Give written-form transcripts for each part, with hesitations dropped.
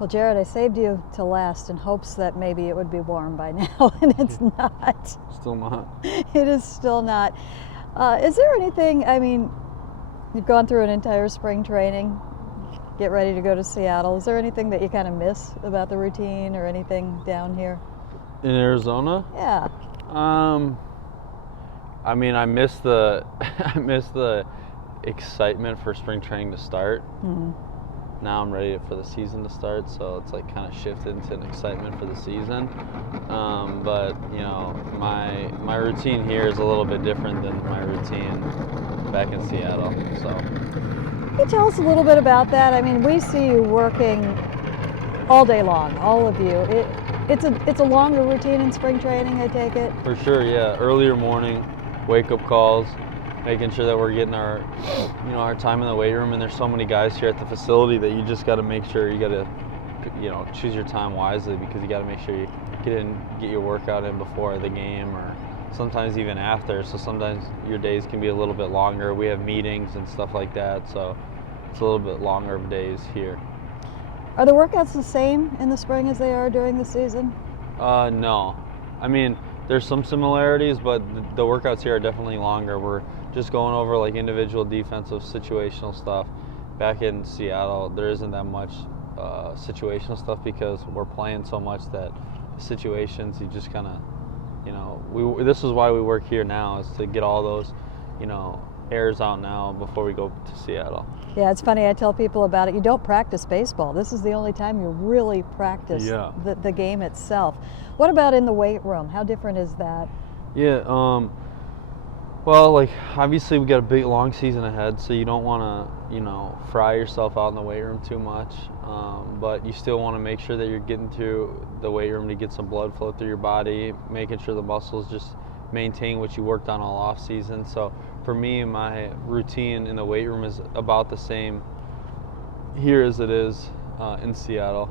Well, Jarred, I saved you to last in hopes that maybe it would be warm by now, and it's not. Still not. It is still not. Is there anything, I mean, you've gone through an entire spring training, get ready to go to Seattle. Is there anything that you kind of miss about the routine or anything down here? In Arizona? Yeah. I mean, I miss the I miss the excitement for spring training to start. Mm-hmm. Now I'm ready for the season to start, so it's like kind of shifted into an excitement for the season. But you know, my routine here is a little bit different than my routine back in Seattle. So Can you tell us a little bit about that? I mean, we see you working all day long, all of you. It's a longer routine in spring training, I take it? for sure, yeah. Earlier morning, wake up calls, making sure that we're getting our time in the weight room. And there's so many guys here at the facility that you just got to make sure you got to choose your time wisely, because you got to make sure you get your workout in before the game, or sometimes even after. So sometimes your days can be a little bit longer. We have meetings and stuff like that, so it's a little bit longer of days here. Are the workouts the same in the spring as they are during the season? No. I mean, there's some similarities, but the workouts here are definitely longer. We're just going over like individual defensive situational stuff. Back in Seattle, there isn't that much situational stuff because we're playing so much that situations, you just kind of, this is why we work here now, is to get all those, errors out now before we go to Seattle. Yeah, it's funny, I tell people about it. You don't practice baseball. This is the only time you really practice the game itself. What about in the weight room? How different is that? Yeah, well, like, obviously we got a big, long season ahead, so you don't want to, fry yourself out in the weight room too much, but you still want to make sure that you're getting to the weight room to get some blood flow through your body, making sure the muscles just maintain what you worked on all off season. So for me, my routine in the weight room is about the same here as it is in Seattle,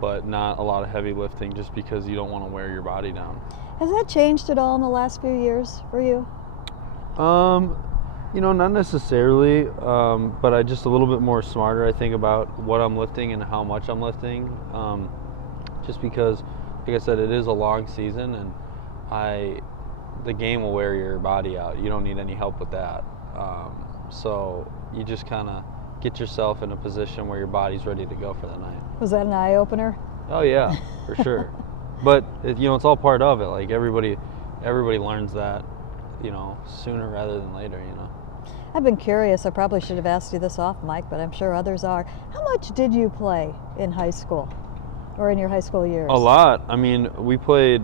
but not a lot of heavy lifting, just because you don't want to wear your body down. Has that changed at all in the last few years for you? Not necessarily, but I just a little bit more smarter, I think, about what I'm lifting and how much I'm lifting, just because, like I said, it is a long season, and the game will wear your body out. You don't need any help with that. So you just kind of get yourself in a position where your body's ready to go for the night. Was that an eye-opener? Oh yeah, for sure. But it's all part of it. Like everybody learns that, sooner rather than later. I've been curious. I probably should have asked you this off mic, but I'm sure others are. How much did you play in high school, or in your high school years? A lot. I mean, we played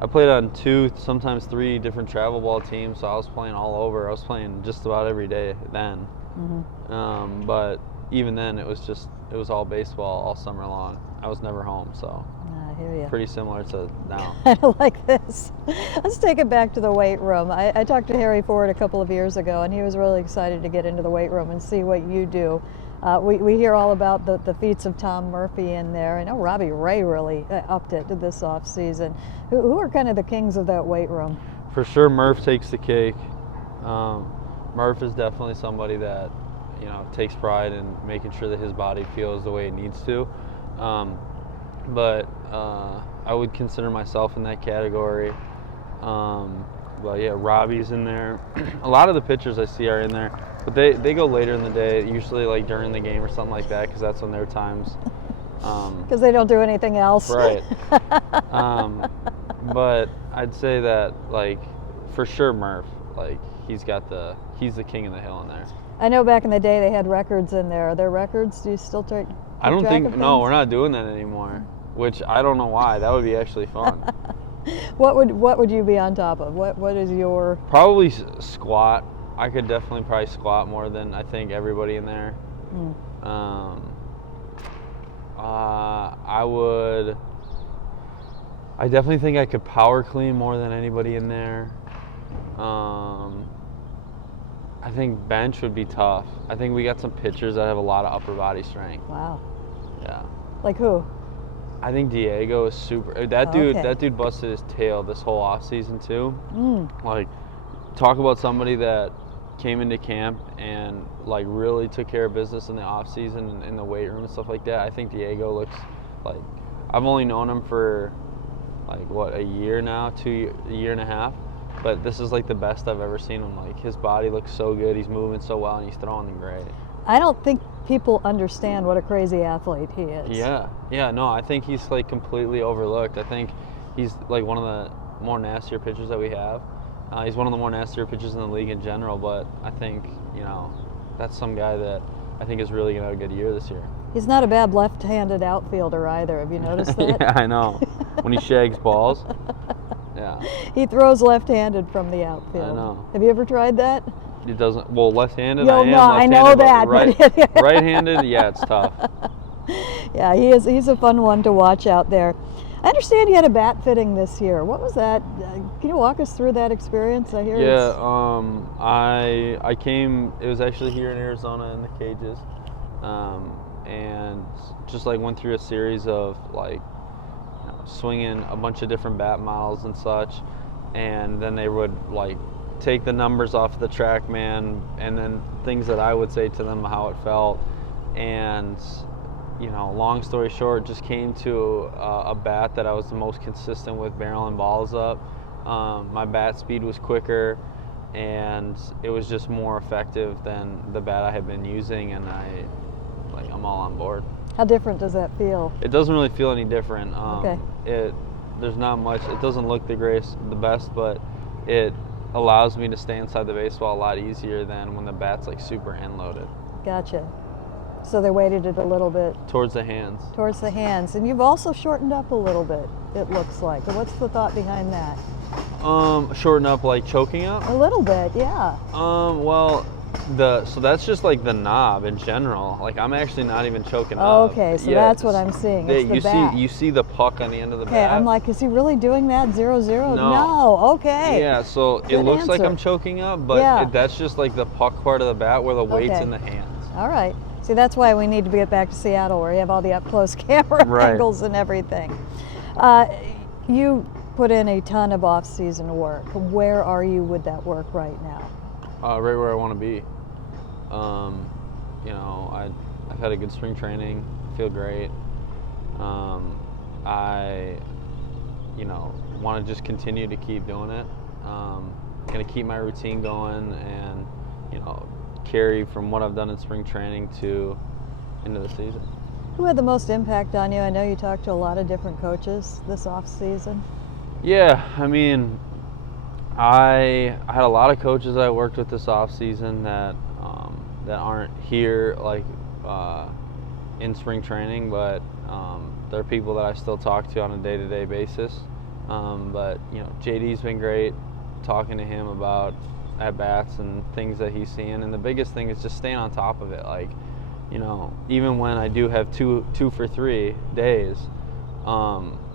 I played on 2, sometimes 3 different travel ball teams, so I was playing all over. I was playing just about every day then. Mm-hmm. But even then, it was all baseball all summer long. I was never home, so I hear you. Pretty similar to now. I like this. Let's take it back to the weight room. I talked to Harry Ford a couple of years ago, and he was really excited to get into the weight room and see what you do. We hear all about the feats of Tom Murphy in there. I know Robbie Ray really upped it this off season. Who are kind of the kings of that weight room? For sure, Murph takes the cake. Murph is definitely somebody that takes pride in making sure that his body feels the way it needs to. But I would consider myself in that category. But yeah, Robbie's in there. A lot of the pitchers I see are in there, but they go later in the day, usually like during the game or something like that, because that's when their times. Because they don't do anything else. Right. But I'd say that, like, for sure Murph, like, he's the king of the hill in there. I know back in the day they had records in there. Are there records? Do you still take I don't track think, of things? no, we're not doing that anymore, which I don't know why. That would be actually fun. What would you be on top of? What is your... Probably squat. I could definitely probably squat more than I think everybody in there. I definitely think I could power clean more than anybody in there. I think bench would be tough. I think we got some pitchers that have a lot of upper body strength. Wow. Yeah. Like who? I think Diego is super. That dude busted his tail this whole off season too. Like, talk about somebody that came into camp and like really took care of business in the off season and in the weight room and stuff like that. I think Diego looks like, I've only known him for like what, a year now, a year and a half, but this is like the best I've ever seen him. Like his body looks so good, he's moving so well, and he's throwing great. I don't think people understand what a crazy athlete he is. Yeah, no, I think he's like completely overlooked. I think he's like one of the more nastier pitchers that we have. He's one of the more nastier pitchers in the league in general, but I think, that's some guy that I think is really going to have a good year this year. He's not a bad left-handed outfielder either. Have you noticed that? Yeah, I know. When he shags balls. Yeah. He throws left-handed from the outfield. I know. Have you ever tried that? It doesn't. Well, left-handed. No, I am no, I left-handed, know but that. Right-handed, yeah, it's tough. Yeah, he's a fun one to watch out there. I understand he had a bat fitting this year. What was that? Can you walk us through that experience? I hear. Yeah, I came. It was actually here in Arizona in the cages, and just like went through a series of like swinging a bunch of different bat models and such, and then they would like take the numbers off the TrackMan and then things that I would say to them how it felt, and long story short, just came to a bat that I was the most consistent with barreling balls up. My bat speed was quicker, and it was just more effective than the bat I had been using, and I'm all on board. How different does that feel? It doesn't really feel any different. Okay. There's not much. It doesn't look the best, but it allows me to stay inside the baseball a lot easier than when the bat's like super end loaded. Gotcha. So they weighted it a little bit. Towards the hands. Towards the hands. And you've also shortened up a little bit, it looks like. What's the thought behind that? Shorten up like choking up? A little bit, yeah. Well, so that's just like the knob in general. Like I'm actually not even choking up. Okay, so that's what I'm seeing. It's the bat. You see the puck on the end of the bat. Okay, I'm like, is he really doing that? 0-0? No. Okay. Yeah, so Good it looks answer. like I'm choking up, but Yeah. that's just like the puck part of the bat where the weight's Okay. in the hands. All right. See, that's why we need to get back to Seattle where you have all the up-close camera Right. angles and everything. You put in a ton of off-season work. Where are you with that work right now? Right where I want to be. I've had a good spring training. I feel great. I want to just continue to keep doing it. Going to keep my routine going and, carry from what I've done in spring training into the season. Who had the most impact on you? I know you talked to a lot of different coaches this off-season. Yeah, I mean, I had a lot of coaches I worked with this off season that aren't here like in spring training, but they're people that I still talk to on a day-to-day basis. But JD's been great, talking to him about at bats and things that he's seeing, and the biggest thing is just staying on top of it. Like, even when I do have two for 3 days.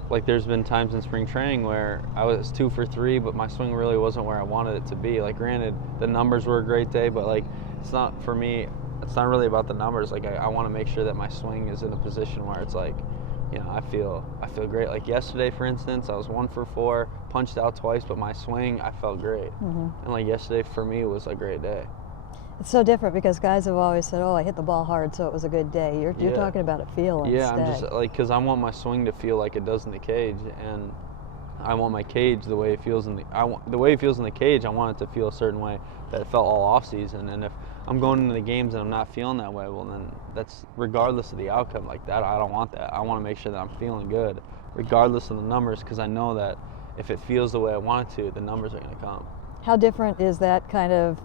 Like there's been times in spring training where I was 2 for 3, but my swing really wasn't where I wanted it to be. Like granted, the numbers were a great day, but like it's not for me. It's not really about the numbers. Like I want to make sure that my swing is in a position where it's like, I feel great. Like yesterday, for instance, I was 1 for 4, punched out twice, but my swing, I felt great. Mm-hmm. And like yesterday for me was a great day. It's so different because guys have always said, "Oh, I hit the ball hard, so it was a good day." You're Yeah. talking about it feeling. Yeah, instead. I'm just like, because I want my swing to feel like it does in the cage, and I want my cage the way it feels in the way it feels in the cage. I want it to feel a certain way that it felt all off season. And if I'm going into the games and I'm not feeling that way, well then that's regardless of the outcome. Like that, I don't want that. I want to make sure that I'm feeling good, regardless of the numbers, because I know that if it feels the way I want it to, the numbers are going to come. How different is that kind of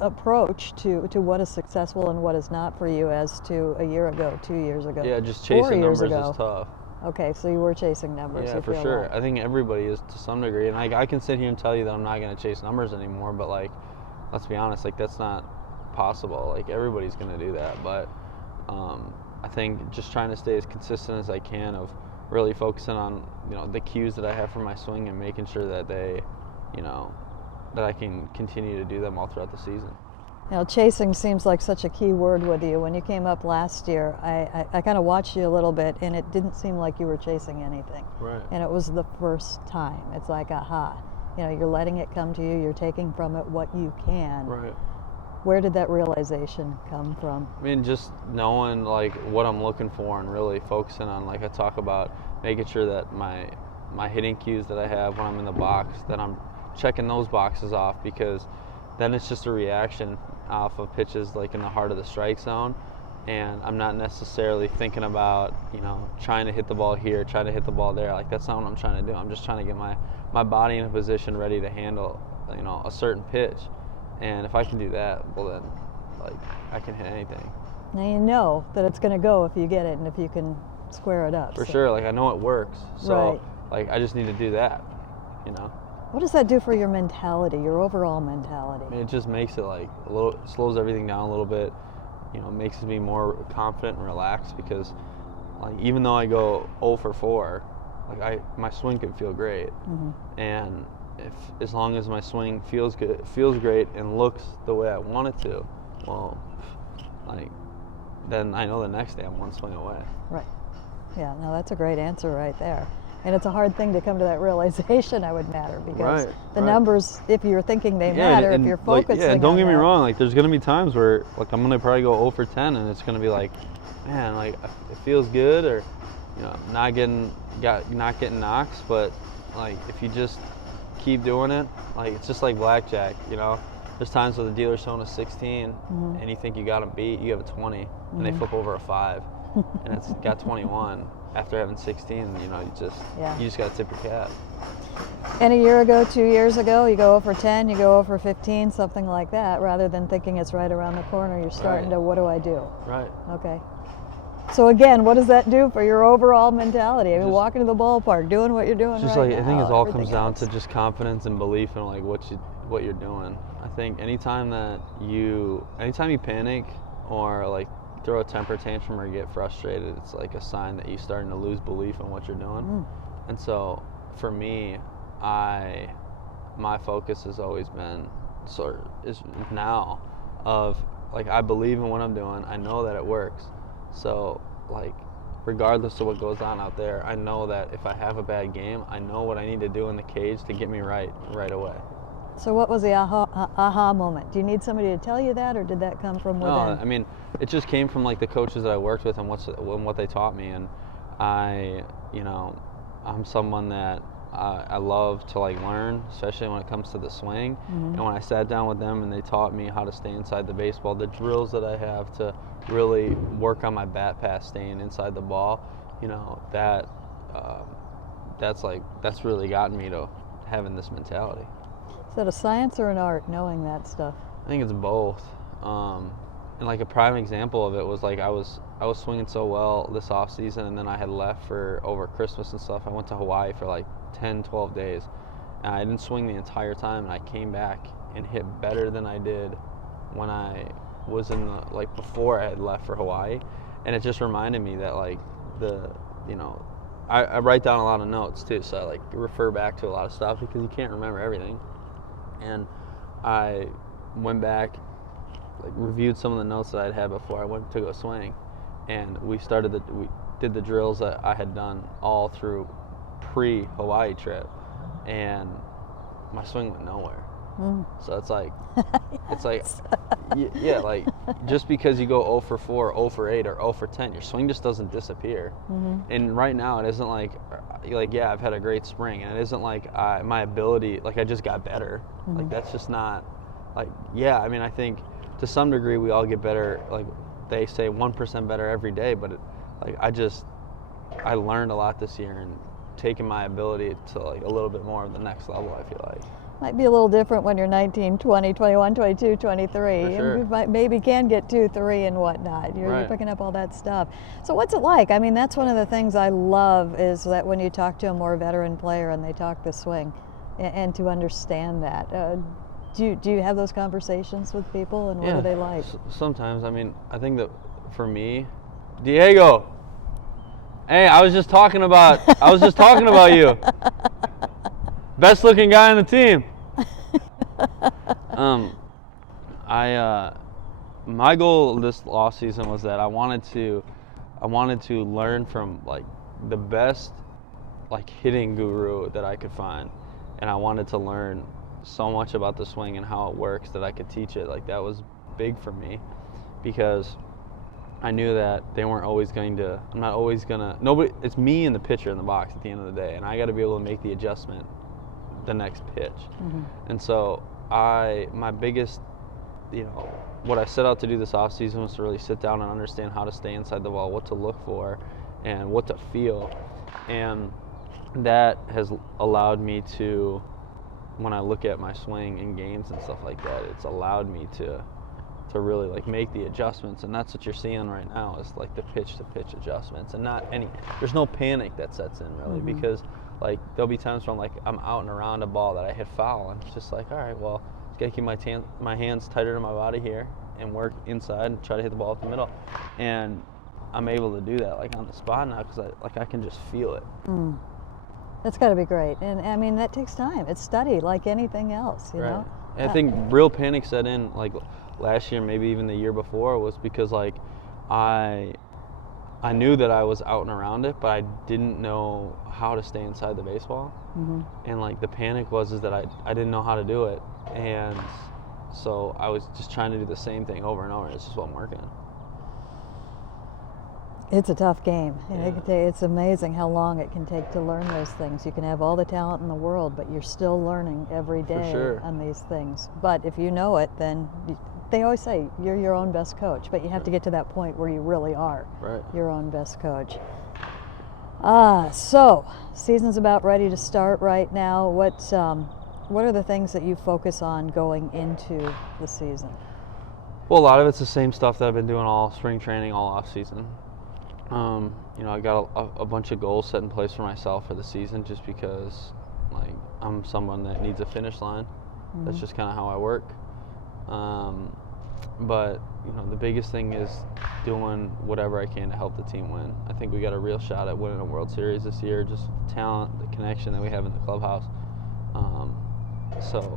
approach to what is successful and what is not for you as to a year ago, 2 years ago? Yeah, just 4 chasing years numbers ago. is tough. Okay, so you were chasing numbers. Yeah, you for feel sure. like. I think everybody is to some degree, and I can sit here and tell you that I'm not going to chase numbers anymore, but like, let's be honest, like that's not possible. Like everybody's going to do that, but I think just trying to stay as consistent as I can of really focusing on the cues that I have for my swing and making sure that they, that I can continue to do them all throughout the season. Chasing seems like such a key word with you. When you came up last year, I kind of watched you a little bit, and it didn't seem like you were chasing anything. Right. And it was the first time. It's like, aha. You know, you're letting it come to you, you're taking from it what you can. Right. Where did that realization come from? I mean, just knowing like what I'm looking for and really focusing on, like I talk about, making sure that my hitting cues that I have when I'm in the box, that I'm checking those boxes off, because then it's just a reaction off of pitches like in the heart of the strike zone, and I'm not necessarily thinking about, you know, trying to hit the ball here, trying to hit the ball there. Like, that's not what I'm trying to do. I'm just trying to get my body in a position ready to handle, you know, a certain pitch. And if I can do that, well then, like, I can hit anything. Now you know that it's going to go if you get it and if you can square it up. For sure, like I know it works. So, Right. like, I just need to do that, you know? What does that do for your mentality, your overall mentality? I mean, it just makes it like a little, slows everything down a little bit, you know, makes me more confident and relaxed, because like even though I go 0 for 4, like my swing could feel great. And as long as my swing feels good, feels great and looks the way I want it to, well, like, then I know the next day I'm one swing away. Right. Yeah, no, that's a great answer right there. And it's a hard thing to come to that realization, I would matter, because the numbers, if you're thinking they matter, if you're focusing and don't on get me that. wrong, like there's gonna be times where like I'm gonna probably go 0 for 10, and it's gonna be like, man, like it feels good, or you know, not getting knocks, but like if you just keep doing it, like it's just like blackjack, you know. There's times where the dealer's showing a 16, and you think you got them beat, you have a 20, and they flip over a 5, and it's got 21 after having 16. You know, you just got to tip your cap. And a year ago, 2 years ago, you go 0 for 10, you go 0 for 15, something like that, rather than thinking it's right around the corner. You're starting to, what do I do? Right. Okay. So again, what does that do for your overall mentality? I mean, walking to the ballpark, doing what you're doing Just right like, now, I think it all comes everything down else. to just confidence and belief in like what you're doing. I think anytime you panic or like throw a temper tantrum or get frustrated, it's like a sign that you're starting to lose belief in what you're doing. And so for me, my focus has always been is now of like, I believe in what I'm doing. I know that it works. So like, regardless of what goes on out there, I know that if I have a bad game, I know what I need to do in the cage to get me right away. So what was the aha moment? Do you need somebody to tell you that, or did that come from within? No, I mean, it just came from like the coaches that I worked with and what they taught me. And I'm someone that I love to like learn, especially when it comes to the swing. And when I sat down with them and they taught me how to stay inside the baseball, the drills that I have to really work on my bat pass, staying inside the ball, you know, that's really gotten me to having this mentality. Is that a science or an art, knowing that stuff? I think it's both. And like a prime example of it was like I was swinging so well this off season, and then I had left for over Christmas and stuff. I went to Hawaii for like 10, 12 days, and I didn't swing the entire time, and I came back and hit better than I did when I was before I had left for Hawaii. And it just reminded me that like I write down a lot of notes too, so I like refer back to a lot of stuff because you can't remember everything. And I went back, like reviewed some of the notes that I'd had before I went to go swing, and we did the drills that I had done all through pre-Hawaii trip, and my swing went nowhere. So it's like yeah, like just because you go 0 for 4, 0 for 8, or 0 for 10, your swing just doesn't disappear. And right now it isn't like yeah, I've had a great spring, and it isn't like my ability, like I just got better. Like that's just not, like, yeah, I mean, I think to some degree we all get better, like they say 1% better every day, but I learned a lot this year and taken my ability to like a little bit more of the next level, I feel like. Might be a little different when you're 19, 20, 21, 22, 23. For sure. And you maybe can get 2, 3 and whatnot. You're picking up all that stuff. So what's it like? I mean, that's one of the things I love, is that when you talk to a more veteran player and they talk the swing, and to understand that. Do you have those conversations with people, and what are they like? Sometimes. I mean, I think that for me, Diego, hey, I was just talking about you. Best looking guy on the team. My goal this off season was that I wanted to learn from like the best like hitting guru that I could find, and I wanted to learn so much about the swing and how it works that I could teach it. Like, that was big for me, because I knew that they weren't always going to, I'm not always going to, nobody, it's me and the pitcher in the box at the end of the day, and I got to be able to make the adjustment the next pitch. And so my biggest, what I set out to do this offseason was to really sit down and understand how to stay inside the ball, what to look for, and what to feel. And that has allowed me to, when I look at my swing in games and stuff like that, it's allowed me to really like make the adjustments. And that's what you're seeing right now, is like the pitch to pitch adjustments, and there's no panic that sets in really, because like there'll be times where I'm out and around a ball that I hit foul, and it's just like, all right, well, just gotta keep my hands tighter to my body here and work inside and try to hit the ball up the middle. And I'm able to do that like on the spot now, because I can just feel it. That's got to be great. And I mean, that takes time. It's study like anything else, you know? And I think real panic set in like last year, maybe even the year before, was because like I knew that I was out and around it, but I didn't know how to stay inside the baseball. And like the panic was that I didn't know how to do it. And so I was just trying to do the same thing over and over. It's just wasn't working. It's a tough game. It's amazing how long it can take to learn those things. You can have all the talent in the world, but you're still learning every day on these things. But if you know it, then they always say you're your own best coach, but you have to get to that point where you really are your own best coach. So season's about ready to start right now. What are the things that you focus on going into the season? Well, a lot of it's the same stuff that I've been doing all spring training, all off season. I got a bunch of goals set in place for myself for the season, just because like I'm someone that needs a finish line. That's just kind of how I work. But the biggest thing is doing whatever I can to help the team win. I think we got a real shot at winning a World Series this year, just the talent, the connection that we have in the clubhouse. So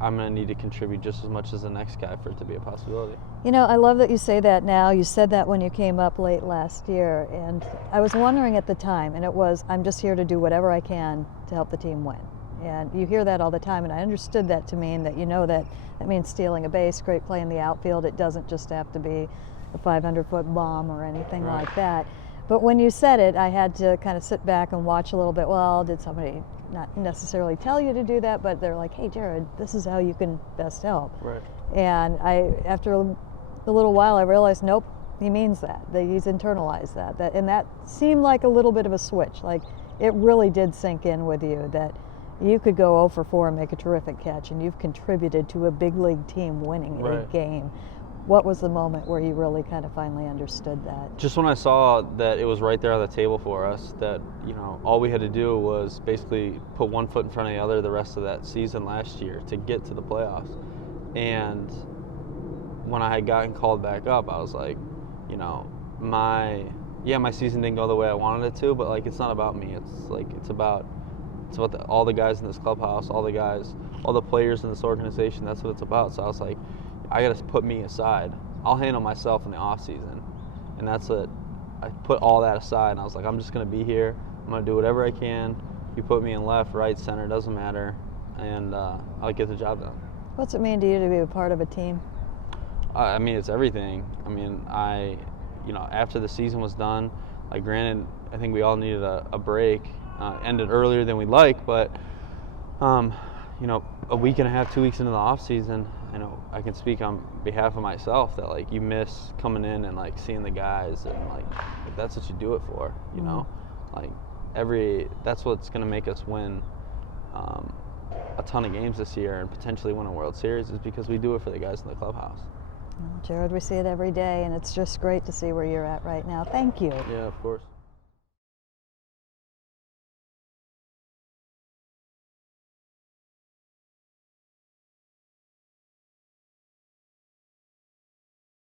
I'm going to need to contribute just as much as the next guy for it to be a possibility. I love that you say that now. You said that when you came up late last year, and I was wondering at the time, and it was, I'm just here to do whatever I can to help the team win. And you hear that all the time, and I understood that to mean that that means stealing a base, great play in the outfield. It doesn't just have to be a 500-foot bomb or anything like that. But when you said it, I had to kind of sit back and watch a little bit. Well, did somebody not necessarily tell you to do that, but they're like, hey, Jarred, this is how you can best help. And after a little while, I realized, nope, he means that he's internalized that. And that seemed like a little bit of a switch. Like, it really did sink in with you that you could go 0 for 4 and make a terrific catch, and you've contributed to a big league team winning a game. What was the moment where you really kind of finally understood that? Just when I saw that it was right there on the table for us, that all we had to do was basically put one foot in front of the other the rest of that season last year to get to the playoffs. And when I had gotten called back up, I was like, my season didn't go the way I wanted it to, but like, it's not about me. It's about all the guys in this clubhouse, all the players in this organization. That's what it's about. So I was like, I got to put me aside. I'll handle myself in the off season, and that's it. I put all that aside, and I was like, I'm just going to be here. I'm going to do whatever I can. You put me in left, right, center, doesn't matter, and I'll get the job done. What's it mean to you to be a part of a team? I mean, it's everything. I mean, after the season was done, like, granted, I think we all needed a break. Ended earlier than we'd like, but a week and a half, 2 weeks into the off season, I can speak on behalf of myself that like you miss coming in and like seeing the guys, and like that's what you do it for, like that's what's going to make us win a ton of games this year and potentially win a World Series, is because we do it for the guys in the clubhouse. Jarred, we see it every day, and it's just great to see where you're at right now. Thank you. Yeah, of course.